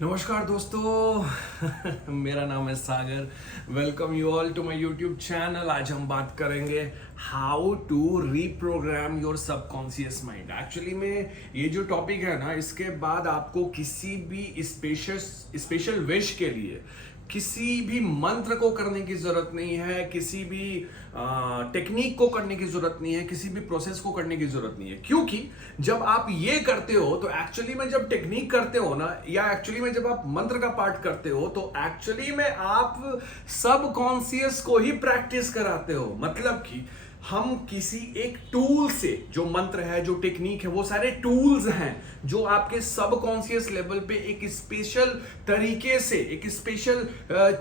नमस्कार दोस्तों मेरा नाम है Sagar. Welcome you all to my YouTube channel. आज हम बात करेंगे how to reprogram your subconscious mind. Actually में ये जो टॉपिक है ना, इसके बाद आपको किसी भी स्पेशल विश के लिए किसी भी मंत्र को करने की जरूरत नहीं है, किसी भी टेक्निक को करने की जरूरत नहीं है, किसी भी प्रोसेस को करने की जरूरत नहीं है। क्योंकि जब आप ये करते हो तो एक्चुअली में जब टेक्निक करते हो ना, या एक्चुअली में जब आप मंत्र का पाठ करते हो तो एक्चुअली में आप सब कॉन्शियस को ही प्रैक्टिस कराते हो। मतलब कि हम किसी एक टूल से, जो मंत्र है, जो टेक्निक है, वो सारे टूल्स हैं जो आपके सबकॉन्शियस लेवल पे एक स्पेशल तरीके से, एक स्पेशल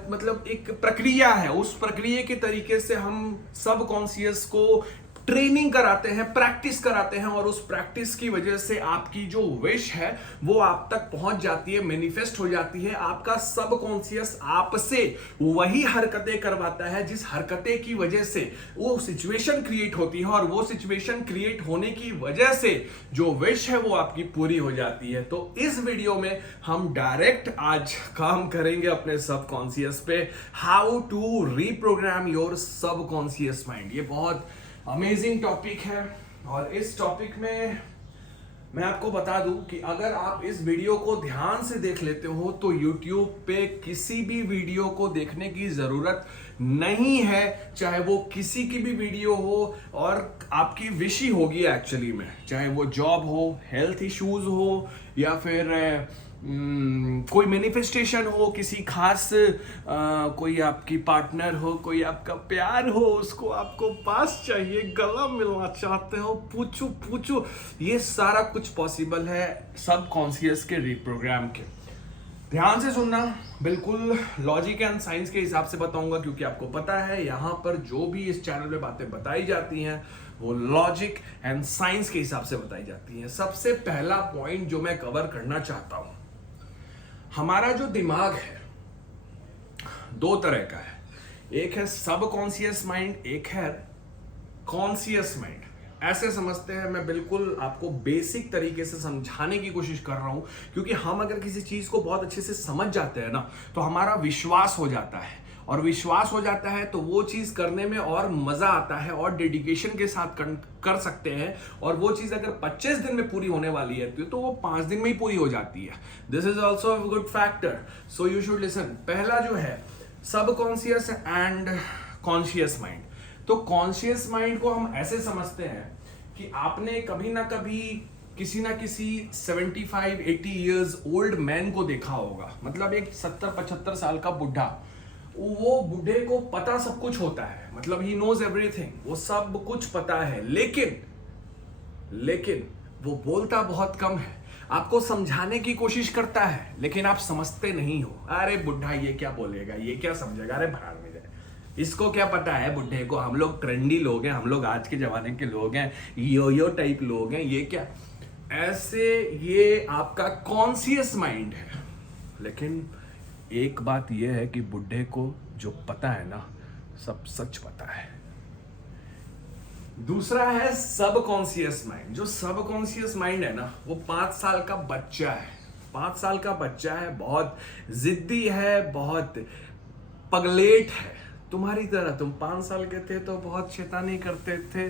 मतलब एक प्रक्रिया है, उस प्रक्रिया के तरीके से हम सबकॉन्शियस को ट्रेनिंग कराते हैं, प्रैक्टिस कराते हैं, और उस प्रैक्टिस की वजह से आपकी जो विश है वो आप तक पहुंच जाती है, मैनिफेस्ट हो जाती है। आपका सबकॉन्शियस आपसे वही हरकतें करवाता है जिस हरकतें की वजह से वो सिचुएशन क्रिएट होती है, और वो सिचुएशन क्रिएट होने की वजह से जो विश है वो आपकी पूरी हो जाती है। तो इस वीडियो में हम डायरेक्ट आज काम करेंगे अपने सबकॉन्शियस पे, how to reprogram your subconscious mind. ये बहुत अमेजिंग टॉपिक है, और इस टॉपिक में मैं आपको बता दूं कि अगर आप इस वीडियो को ध्यान से देख लेते हो तो YouTube पे किसी भी वीडियो को देखने की जरूरत नहीं है, चाहे वो किसी की भी वीडियो हो और आपकी विश ही होगी एक्चुअली में, चाहे वो जॉब हो, हेल्थ इश्यूज हो, या फिर कोई मैनिफेस्टेशन हो, किसी खास कोई आपकी पार्टनर हो, कोई आपका प्यार हो, उसको आपको पास चाहिए, गला मिलना चाहते हो, पूछो पूछो, ये सारा कुछ पॉसिबल है सबकॉन्शियस के रिप्रोग्राम के। ध्यान से सुनना, बिल्कुल लॉजिक एंड साइंस के हिसाब से बताऊंगा, क्योंकि आपको पता है यहाँ पर जो भी इस चैनल पे बातें बताई जाती हैं वो लॉजिक एंड साइंस के हिसाब से बताई जाती हैं। सबसे पहला पॉइंट जो मैं कवर करना चाहता हूं, हमारा जो दिमाग है दो तरह का है, एक है सबकॉन्शियस माइंड, एक है कॉन्शियस माइंड। ऐसे समझते हैं, मैं बिल्कुल आपको बेसिक तरीके से समझाने की कोशिश कर रहा हूं, क्योंकि हम अगर किसी चीज को बहुत अच्छे से समझ जाते हैं ना तो हमारा विश्वास हो जाता है, और विश्वास हो जाता है तो वो चीज करने में और मजा आता है, और डेडिकेशन के साथ कर सकते हैं। और वो चीज अगर 25 दिन में पूरी होने वाली है तो वो 5 दिन में ही पूरी हो जाती है। This is also a good factor, so you should listen. पहला जो है सबकॉन्शियस एंड कॉन्शियस माइंड। तो कॉन्शियस माइंड को हम ऐसे समझते हैं कि आपने कभी ना कभी किसी ना किसी 75-80 ईयर्स ओल्ड मैन को देखा होगा, मतलब एक 70-75 साल का बुढ़ा। वो बूढ़े को पता सब कुछ होता है, मतलब ही नोज एवरीथिंग, वो सब कुछ पता है, लेकिन वो बोलता बहुत कम है। आपको समझाने की कोशिश करता है लेकिन आप समझते नहीं हो। अरे बुढ़ा ये क्या बोलेगा, ये क्या समझेगा, अरे भाड़ में जाए, इसको क्या पता है बुढ़े को, हम लोग ट्रेंडी लोग हैं, हम लोग आज के जमाने के लोग हैं, यो टाइप लोग हैं, ये क्या। ऐसे ये आपका कॉन्शियस माइंड है। लेकिन एक बात यह है कि बुढ़े को जो पता है ना, सब सच पता है। दूसरा है सबकॉन्शियस माइंड। जो सबकॉन्शियस माइंड है ना, वो 5 साल का बच्चा है। 5 साल का बच्चा है, बहुत जिद्दी है, बहुत पगलेट है, तुम्हारी तरह। तुम 5 साल के थे तो बहुत शैतानी करते थे,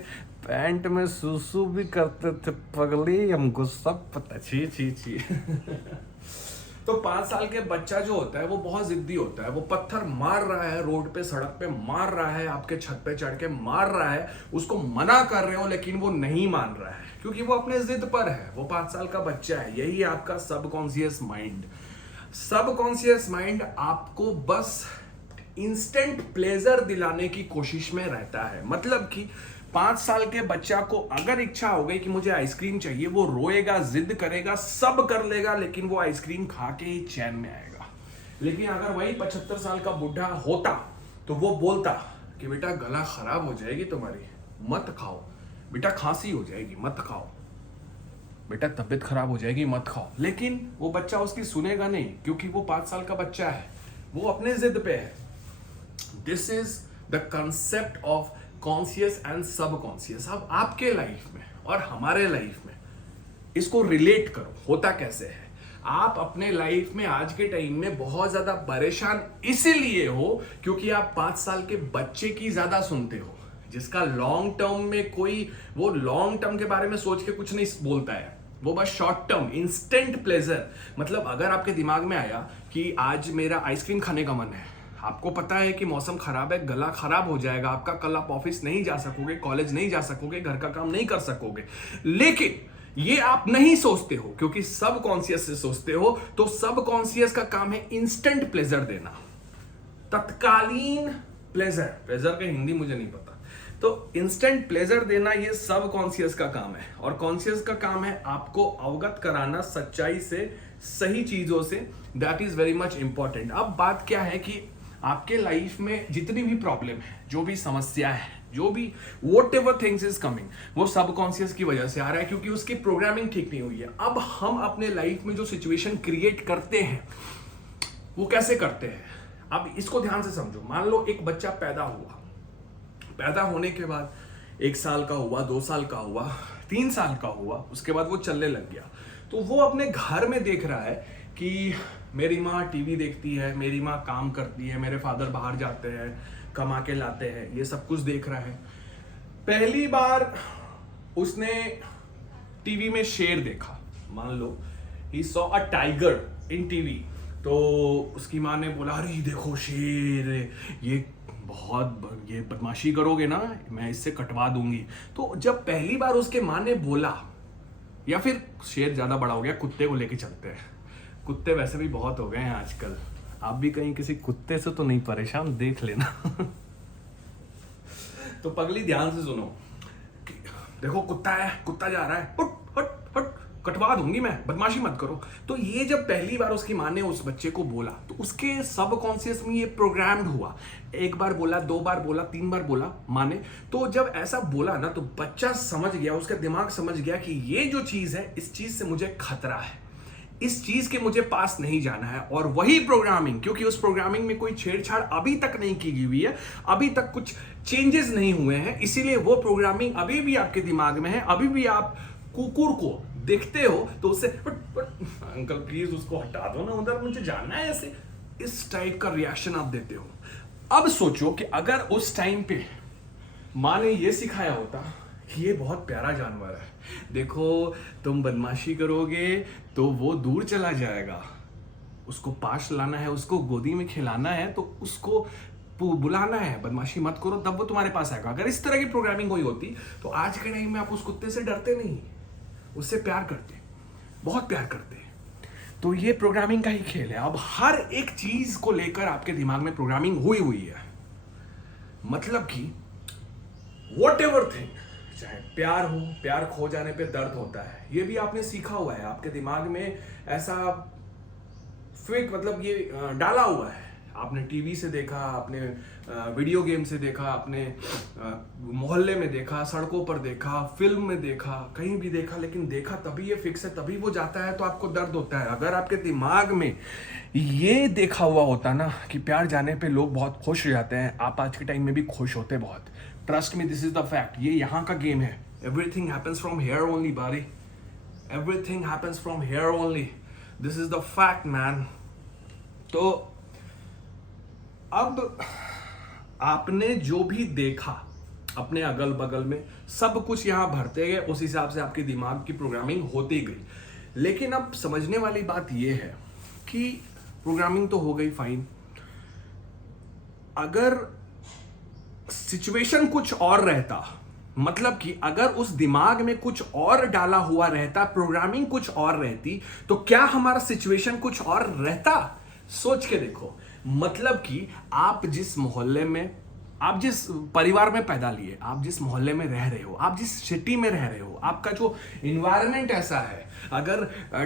पैंट में सुसु भी करते थे, पगली, हमको सब पता। छी छी छी तो 5 साल के बच्चा जो होता है वो बहुत जिद्दी होता है, वो पत्थर मार रहा है रोड पे, सड़क पे मार रहा है, आपके छत पे चढ़ के मार रहा है, उसको मना कर रहे हो लेकिन वो नहीं मान रहा है, क्योंकि वो अपने जिद पर है, वो 5 साल का बच्चा है। यही आपका सबकॉन्शियस माइंड। सबकॉन्शियस माइंड आपको बस इंस्टेंट प्लेजर दिलाने की कोशिश में रहता है। मतलब कि 5 साल के बच्चा को अगर इच्छा हो गई कि मुझे आइसक्रीम चाहिए, वो रोएगा, जिद करेगा, सब कर लेगा, लेकिन वो आइसक्रीम खा के ही चैन में आएगा। लेकिन अगर वही 75 साल का बुढ़ा होता तो वो बोलता कि बेटा गला खराब हो जाएगी तुम्हारी, मत खाओ, बेटा खांसी हो जाएगी, मत खाओ, बेटा तबीयत खराब हो जाएगी, मत खाओ। लेकिन वो बच्चा उसकी सुनेगा नहीं, क्योंकि वो 5 साल का बच्चा है, वो अपने जिद पे है। This is the concept of conscious and subconscious. अब आपके लाइफ में और हमारे लाइफ में इसको रिलेट करो, होता कैसे है। आप अपने लाइफ में आज के टाइम में बहुत ज्यादा परेशान इसीलिए हो क्योंकि आप 5 साल के बच्चे की ज्यादा सुनते हो, जिसका लॉन्ग टर्म में कोई वो लॉन्ग टर्म के बारे में सोच के कुछ नहीं बोलता है, वो बस शॉर्ट टर्म इंस्टेंट प्लेजर। मतलब अगर आपके दिमाग में आया कि आज मेरा आइसक्रीम खाने का मन है, आपको पता है कि मौसम खराब है, गला खराब हो जाएगा आपका, कल आप ऑफिस नहीं जा सकोगे, कॉलेज नहीं जा सकोगे, घर का काम नहीं कर सकोगे, लेकिन ये आप नहीं सोचते हो क्योंकि सब कॉन्शियस से सोचते हो। तो सब कॉन्शियस का काम है इंस्टेंट प्लेजर देना, तत्कालीन प्लेजर। प्लेजर का हिंदी मुझे नहीं पता, तो इंस्टेंट प्लेजर देना ये सब कॉन्शियस का काम है। और कॉन्शियस का काम है आपको अवगत कराना सच्चाई से, सही चीजों से। That is very much important. अब बात क्या है कि आपके लाइफ में जितनी भी प्रॉब्लम है, जो भी समस्या है, जो भी what ever things is coming, वो सबकॉन्शियस की वजह से आ रहा है क्योंकि उसकी प्रोग्रामिंग ठीक नहीं हुई है। अब हम अपने लाइफ में जो सिचुएशन क्रिएट करते हैं वो कैसे करते हैं, अब इसको ध्यान से समझो। मान लो एक बच्चा पैदा हुआ, पैदा होने के बाद 1 साल का हुआ, 2 साल का हुआ, 3 साल का हुआ, उसके बाद वो चलने लग गया। तो वो अपने घर में देख रहा है कि मेरी माँ टीवी देखती है, मेरी माँ काम करती है, मेरे फादर बाहर जाते हैं, कमा के लाते हैं, ये सब कुछ देख रहा है। पहली बार उसने टीवी में शेर देखा, मान लो he saw a tiger in TV, तो उसकी माँ ने बोला अरे देखो शेर, ये ये बदमाशी करोगे ना, मैं इससे कटवा दूंगी। तो जब पहली बार उसके माँ ने बोला, या फिर शेर ज्यादा बड़ा हो गया, कुत्ते को लेके चलते हैं, कुत्ते वैसे भी बहुत हो गए हैं आजकल, आप भी कहीं किसी कुत्ते से तो नहीं परेशान, देख लेना। तो पगली ध्यान से सुनो, देखो कुत्ता है, कुत्ता जा रहा है, हट हट हट, कटवा दूंगी मैं, बदमाशी मत करो। तो ये जब पहली बार उसकी माँ ने उस बच्चे को बोला तो उसके सबकॉन्शियस में ये प्रोग्राम्ड हुआ। 1 बार बोला, 2 बार बोला, 3 बार बोला माँ ने, तो जब ऐसा बोला ना तो बच्चा समझ गया, उसका दिमाग समझ गया कि ये जो चीज है, इस चीज से मुझे खतरा है, इस चीज के मुझे पास नहीं जाना है। और वही प्रोग्रामिंग, क्योंकि उस प्रोग्रामिंग में कोई छेड़छाड़ अभी तक नहीं की हुई है, अभी तक कुछ चेंजेस नहीं हुए हैं, इसीलिए वो प्रोग्रामिंग अभी भी आपके दिमाग में है। अभी भी आप कुकुर को देखते हो तो उससे अंकल प्लीज उसको हटा दो ना, उधर मुझे जाना है, ऐसे इस टाइप का रिएक्शन आप देते हो। अब सोचो कि अगर उस टाइम पे माँ ने ये सिखाया होता कि ये बहुत प्यारा जानवर है, देखो तुम बदमाशी करोगे तो वो दूर चला जाएगा, उसको पास लाना है, उसको गोदी में खिलाना है, तो उसको बुलाना है, बदमाशी मत करो, तब वो तुम्हारे पास आएगा। अगर इस तरह की प्रोग्रामिंग हुई होती तो आज के टाइम में आप उस कुत्ते से डरते नहीं, उससे प्यार करते, बहुत प्यार करते। तो ये प्रोग्रामिंग का ही खेल है। अब हर एक चीज को लेकर आपके दिमाग में प्रोग्रामिंग हुई है, मतलब कि वॉट एवर थिंग, चाहे प्यार हो, प्यार खो जाने पे दर्द होता है, ये भी आपने सीखा हुआ है, आपके दिमाग में ऐसा फिक मतलब ये डाला हुआ है। आपने टीवी से देखा, आपने वीडियो गेम से देखा, आपने मोहल्ले में देखा, सड़कों पर देखा, फिल्म में देखा, कहीं भी देखा, लेकिन देखा तभी ये फिक्स है, तभी वो जाता है तो आपको दर्द होता है। अगर आपके दिमाग में ये देखा हुआ होता ना कि प्यार जाने पे लोग बहुत खुश हो जाते हैं, आप आज के टाइम में भी खुश होते बहुत। Trust me, this is the fact, ये यहाँ का गेम है। Everything happens from here only बारी, everything happens from here only, this is the fact man. तो अब आपने जो भी देखा अपने अगल बगल में, सब कुछ यहां भरते गए, उस हिसाब से आपके दिमाग की प्रोग्रामिंग होती गई। लेकिन अब समझने वाली बात यह है कि प्रोग्रामिंग तो हो गई फाइन, अगर सिचुएशन कुछ और रहता, मतलब कि अगर उस दिमाग में कुछ और डाला हुआ रहता, प्रोग्रामिंग कुछ और रहती, तो क्या हमारा सिचुएशन कुछ और रहता? सोच के देखो। मतलब कि आप जिस मोहल्ले में, आप जिस परिवार में पैदा लिए, आप जिस मोहल्ले में रह रहे हो, आप जिस सिटी में रह रहे हो, आपका जो इन्वायरमेंट ऐसा है, अगर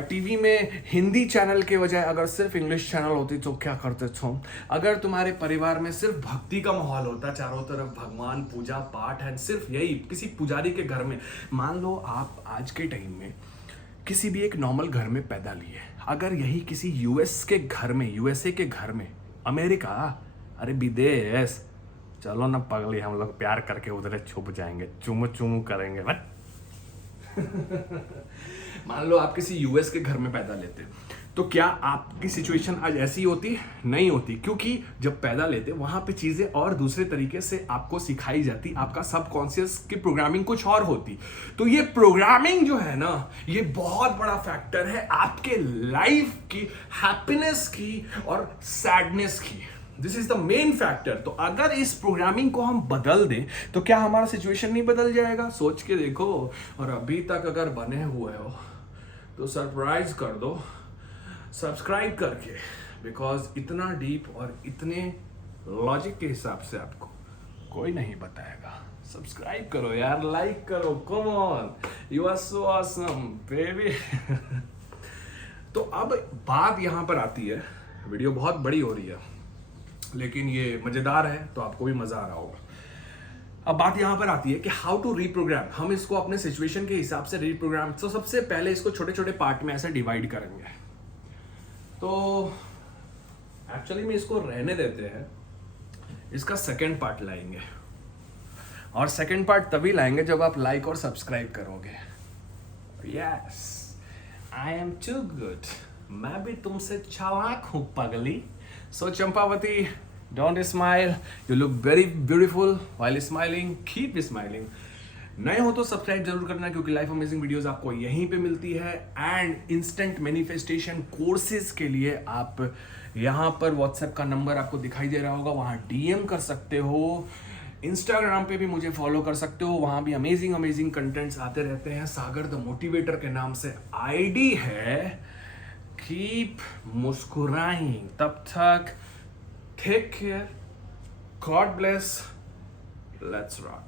टीवी में हिंदी चैनल के बजाय अगर सिर्फ इंग्लिश चैनल होती तो क्या करते थे? अगर तुम्हारे परिवार में सिर्फ भक्ति का माहौल होता, चारों तरफ भगवान, पूजा पाठ है, सिर्फ यही, किसी पुजारी के घर में, मान लो आप आज के टाइम में किसी भी एक नॉर्मल घर में पैदा लिए, अगर यही किसी यूएस के घर में, यूएसए के घर में, अमेरिका, अरे विदेश, चलो ना पगली, हम लोग प्यार करके उधर छुप जाएंगे, चुमू चुमू करेंगे बट मान लो आप किसी यूएस के घर में पैदा लेते, तो क्या आपकी सिचुएशन आज ऐसी होती? नहीं होती, क्योंकि जब पैदा लेते वहां पे चीजें और दूसरे तरीके से आपको सिखाई जाती, आपका सबकॉन्शियस की प्रोग्रामिंग कुछ और होती। तो ये प्रोग्रामिंग जो है ना, ये बहुत बड़ा फैक्टर है आपके लाइफ की हैप्पीनेस की और सैडनेस की। This is the main factor. तो अगर इस प्रोग्रामिंग को हम बदल दें तो क्या हमारा सिचुएशन नहीं बदल जाएगा? सोच के देखो। और अभी तक अगर बने हुए हो तो सरप्राइज कर दो सब्सक्राइब करके, बिकॉज इतना डीप और इतने लॉजिक के हिसाब से आपको कोई नहीं बताएगा। सब्सक्राइब करो यार, लाइक करो, come on, you are so awesome baby. तो अब बात यहां पर आती है, वीडियो बहुत बड़ी हो रही है लेकिन ये मजेदार है तो आपको भी मजा आ रहा होगा। अब बात यहां पर आती है कि हाउ टू रीप्रोग्राम। हम इसको अपने सिचुएशन के हिसाब से रीप्रोग्राम, तो सबसे पहले इसको छोटे छोटे पार्ट में ऐसे डिवाइड करेंगे। तो एक्चुअली में इसको रहने देते हैं, इसका सेकंड पार्ट लाएंगे, और सेकंड पार्ट तभी लाएंगे जब आप लाइक और सब्सक्राइब करोगे। Yes, I am too good, मैं भी तुमसे चालाक हूं पगली। So Champawati, don't smile, you look very beautiful while smiling, keep smiling. नए हो तो सब्सक्राइब जरूर करना, क्योंकि लाइफ अमेजिंग वीडियोस आपको यहीं पे मिलती है। एंड इंस्टेंट मैनिफेस्टेशन कोर्सेज के लिए आप यहाँ पर व्हाट्सएप का नंबर आपको दिखाई दे रहा होगा, वहाँ डीएम कर सकते हो। इंस्टाग्राम पे भी मुझे फॉलो कर सकते हो, वहाँ भी अमेजिंग अमेजिंग कंटेंट्स आते रहते हैं। सागर द मोटिवेटर के नाम से आईडी है। कीप मुस्कुराइंग, तब तक take care, god bless, let's rock.